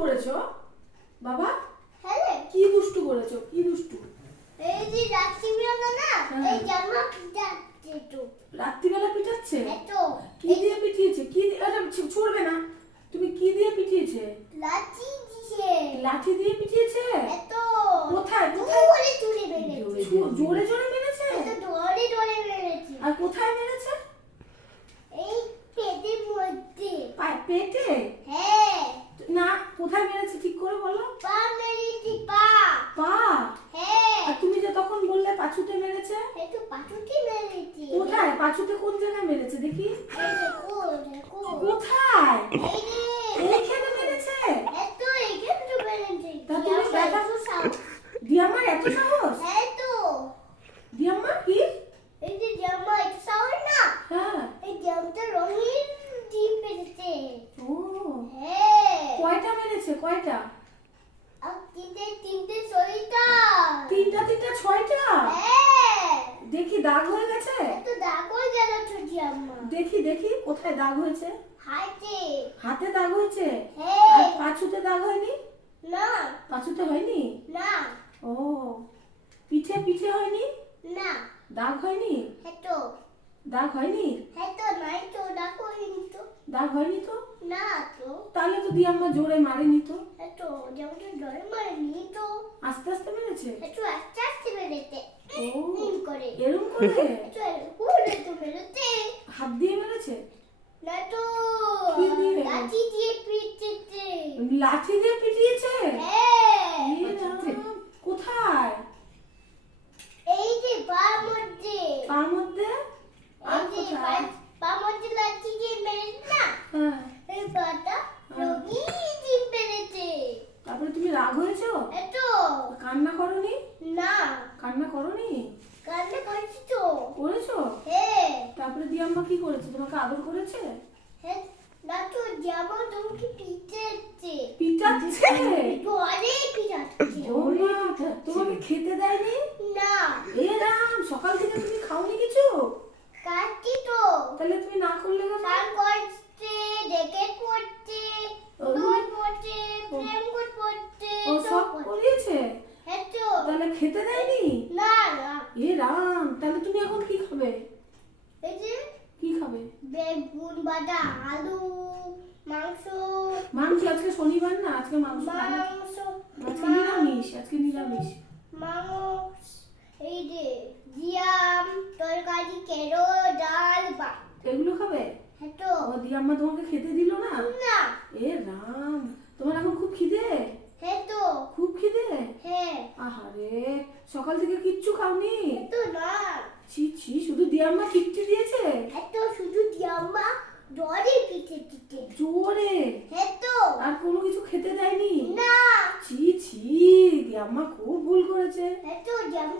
করেছো বাবা? হ্যাঁ কি দুষ্টু করেছো? কি দুষ্টু? এই যে রাত্রিবেলা না এই জামা পিটাচ্ছে তো রাত্রিবেলা পিটাচ্ছে? এত কি দিয়ে পিটিয়েছে? কি আরে ছুড়বে না। তুমি কি দিয়ে পিটিয়েছে? লাঠি দিছে লাঠি দিয়ে পিটিয়েছে? এত কোথায় কোথায়? জোরে জোরে মেরেছে জোরে জোরে মেরেছে? এত জোরে জোরে মেরেছে আর কোথায় মেরেছে? এই পেটের মধ্যে পেটে? হ্যাঁ না, কোথায় মেরেছে ঠিক করে বলো। পা মেরেছে পা পা? হ্যাঁ আর তুমি যে তখন বললে পাছুতে মেরেছে? একটু পাটুটি মেরেছে কোথায়? পাছুতে কোন জায়গায় মেরেছে দেখি? এই দেখো দেখো কোথায়? এই যে এইখানে মেরেছে? এত এখানে তো মেরেছে তা তুমি ব্যথা দিয়াম্মার এত সাহস? এত দিয়াম্মা কি? এই যে জামা এটা সাউন্ড না হ্যাঁ। এই জামটা রঙিন ডিম পেয়েছে ও হ্যাঁ কয়টা মেরেছে? কয়টা? আর তিনটে তিনটে সরিতা তিনটা তিনটা ছয়টা? হ্যাঁ দেখি দাগ হয়ে গেছে? এত দাগ হয়ে গেল ছোটি আম্মা দেখি দেখি কোথায় দাগ হয়েছে? হাতে হাতে দাগ হয়েছে? হ্যাঁ আর পাছুতে দাগ হয়নি? না পাছুতে হয়নি? না ও পিঠে পিঠে হয়নি? না দাগ হয়নি? এত দাগ হয়নি? এত নাই তো দাগ হয়নি তো দাগ হয়নি তো? না তো তাহলে তো দিয়াম্মা জোরে মারেনি তো? এত যেমন ডরে মারেনি তো আস্তে আস্তে মেরেছে? একটু আস্তে আস্তে বেরোতে ও করে এরম করে? একটু করে তো বেরোতে হাত দিয়ে মেরেছে? না তো কি দিয়ে? লাঠি দিয়ে পিটেছে লাঠি দিয়ে পিটিয়েছে? হ্যাঁ এ রাম, কোথায়? এই যে পার মধ্যে পার মধ্যে? আর এই যে কোথায়? পার মধ্যে লাঠি দিয়ে মেরেছে না হ্যাঁ। এই পাটা রঙিন ডিম পেরেছে তারপরে তুমি রাগ হয়েছো? এত কান্না করনি? না কান্না করনি? কান্না করছি তো করেছো? হ্যাঁ তারপরে দিয়াম্মা কি করেছে? তোমাকে আদর করেছে? হ্যাঁ না তো যেমন তোমাকে পিটাচ্ছে পিটাচ্ছে? জলে পিটাচ্ছে ও মা, তোমাকে খেতে দেয়নি? না এ রাম, সকাল থেকে তুমি খাওনি কিছু? কাটি তো তাহলে তুমি না করলে কেন? স্নান করছে জ্যাকেট পরছে ও, ডোর পরছে প্রেম কোট পরছে ও সব করিয়েছে? এত তাহলে খেতে দেয়নি? না না এ রাম, তাহলে তুমি এখন কি খাবে? এই যে কি খাবে? বেগুন বাটা আলু মাংস মাংস? আজকে শনিবার না, আজকে মাংস খাবে না। মাংস আজকে নিরামিষ, আজকে নিরামিষ। মাংস এই যে জিয়াম তরকারি কেরো ডাল বা এগুলো খাবে? এত ও দিয়াম্মা তোমাকে খেতে দিল না? না এ রাম, তোমার এখন খুব খিদে? এত খুব খিদে? হ্যাঁ আহারে, সকাল থেকে কিচ্ছু খাওনি? এত না ছি ছি, শুধু দিয়াম্মা কিচ্ছু দিয়েছে? এত শুধু জামা ডরে পিঠে পিঠে জোরে? এত আর কোনো কিছু খেতে দেয়নি? না ছি ছি, দিয়াম্মা খুব ভুল করেছে। এত জামা